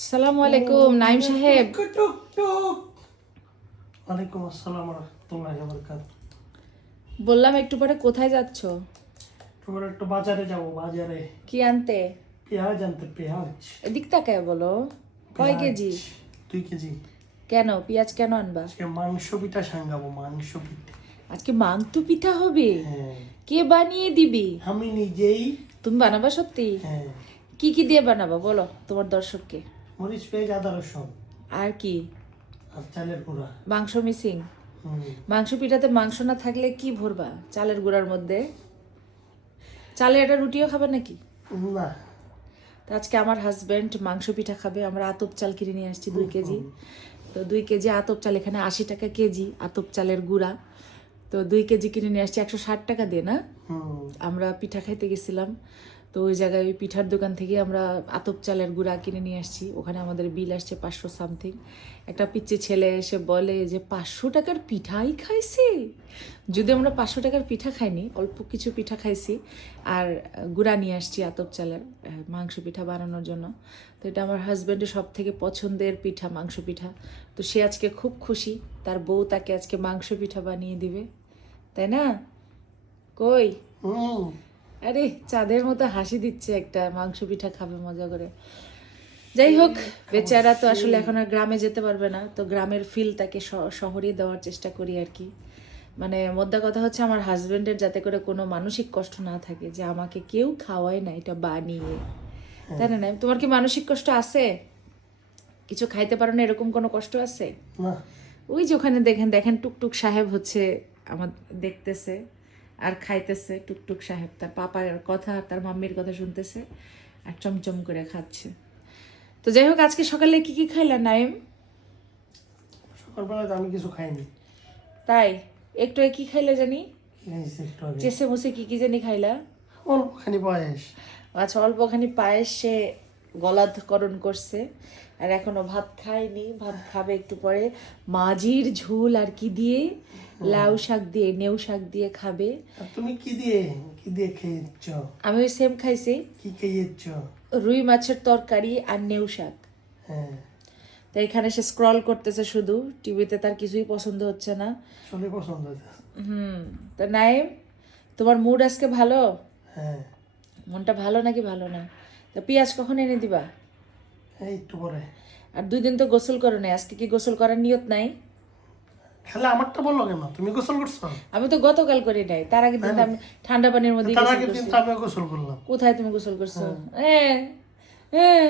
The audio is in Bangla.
আসসালামু আলাইকুম নাইম সাহেব। ওয়ালাইকুম আসসালাম ওয়া রাহমাতুল্লাহি ওয়া বারাকাতুহু। বললাম একটু পরে কোথায় যাচ্ছ? তোমরা একটু বাজারে যাবো, বাজারে কি আনতে? পেঁয়াজ আনতে। পেঁয়াজ এদিক তাকায় বলো। কয় কেজি? 2 কেজি। কেন পেঁয়াজ কেন আনবা? আজকে মাংস পিঠা সাঙ্গাবো, মাংস পিঠা। আজকে মাংতু পিঠা হবে? হ্যাঁ, কে বানিয়ে দিবি? আমি নিজেই। তুমি বানাবা সত্যি? হ্যাঁ, কি কি দিয়ে বানাবা বলো তোমার দর্শককে। মরিচ, পেঁয়াজ, আদা, রসুন আর কি? আর চালের গুঁড়া। মাংস মিসিং? হুম, মাংস পিঠাতে মাংস না থাকলে কি ভরবা চালের গুঁড়ার মধ্যে? চালে একটা রুটিও খাবে নাকি? না, তো আজকে আমার হাজবেন্ড মাংস পিঠা খাবে। আমরা আতপ চাল কিনে নিয়ে আসছি 2 কেজি। তো 2 কেজি আতপ চাল, এখানে 80 টাকা কেজি আতপ চালের গুঁড়া। তো 2 কেজি কিনে নিয়ে আসছি 160 টাকা দিয়ে না। হুম, আমরা পিঠা খাইতে গেছিলাম, তো ওই জায়গায় ওই পিঠার দোকান থেকে আমরা আতপ চালের গুঁড়া কিনে নিয়ে আসছি। ওখানে আমাদের বিল আসছে 500 সামথিং। একটা পিচ্চি ছেলে এসে বলে যে 500 টাকার পিঠাই খাইছে। যদি আমরা 500 টাকার পিঠা খাইনি, অল্প কিছু পিঠা খাইছি আর গুঁড়া নিয়ে আসছি আতপ চালের মাংস পিঠা বানানোর জন্য। তো এটা আমার হাজব্যান্ডের সব থেকে পছন্দের পিঠা, মাংস পিঠা। তো সে আজকে খুব খুশি, তার বউ তাকে আজকে মাংস পিঠা বানিয়ে দিবে, তাই না? কই হুম। আরে চাঁদের মতো হাসি দিচ্ছে, একটা মাংস পিঠা খাবে মজা করে। যাই হোক, বেচারা তো আসলে এখন আর গ্রামে যেতে পারবে না, তো গ্রামের ফিল তাকে শহরে দেওয়ার চেষ্টা করি আর কি। মানে মোদ্দা কথা হচ্ছে আমার হাজবেন্ডের যাতে করে কোনো মানসিক কষ্ট না থাকে যে আমাকে কেউ খাওয়ায় না এটা বানিয়ে, তাই না? না তোমার কি মানসিক কষ্ট আছে? কিছু খাইতে পারো না এরকম কোনো কষ্ট আছে? না, ওই যে ওখানে দেখেন দেখেন টুকটুক সাহেব হচ্ছে আমার দেখতেছে আর খাইতেছে। টুকটুক সাহেব তার পাপার কথা আর তার মাম্মির কথা শুনতেছে আর চমচম করে খাচ্ছে। তো যাই হোক, আজকে সকালে কি কি খাইলা নাইম? সকালবেলা তো আমি কিছু খাইনি। তাই? একটু কি খাইলে জানি? কি খাইছি একটু আগে? চেষে মুসে কি কি জানি খাইলা? অল্পখানি পায়েস। আচ্ছা, অল্পখানি পায়েস সে গলাধকরণ করছে আর এখনো ভাত খায়নি। ভাত খাবে একটু পরে। মাঝির ঝোল আর কি দিয়ে, লাউ শাক দিয়ে, নেউ শাক দিয়ে খাবে। আর তুমি কি দিয়ে খেয়েছ? আমি ওই সেম খাইছি, কি খেয়েছ? রুই মাছের তরকারি আর নেউ শাক। হ্যাঁ, তো এখানে সে স্ক্রল করতেছে শুধু, টিভিতে তার কিছুই পছন্দ হচ্ছে না। চলে পছন্দ হয়েছে। তো নাইম, তোমার মুড আজকে ভালো? হ্যাঁ, মনটা ভালো নাকি ভালো না? তো পেঁয়াজ কখন এনে দিবা? এই একটু পরে। আর 2 দিন তো গোসল করো নাই, আজকে কি গোসল করার নিয়ত নাই? খালি আমারটা বললো কেন? তুমি গোসল করছো? আমি তো গতকাল করি নাই, তার আগের দিন তো আমি ঠান্ডা পানির মধ্যে তার গোসল আগের দিন করছি। তো আমিও গোসল করলাম। কোথায় তুমি গোসল করছো? হ্যাঁ হ্যাঁ।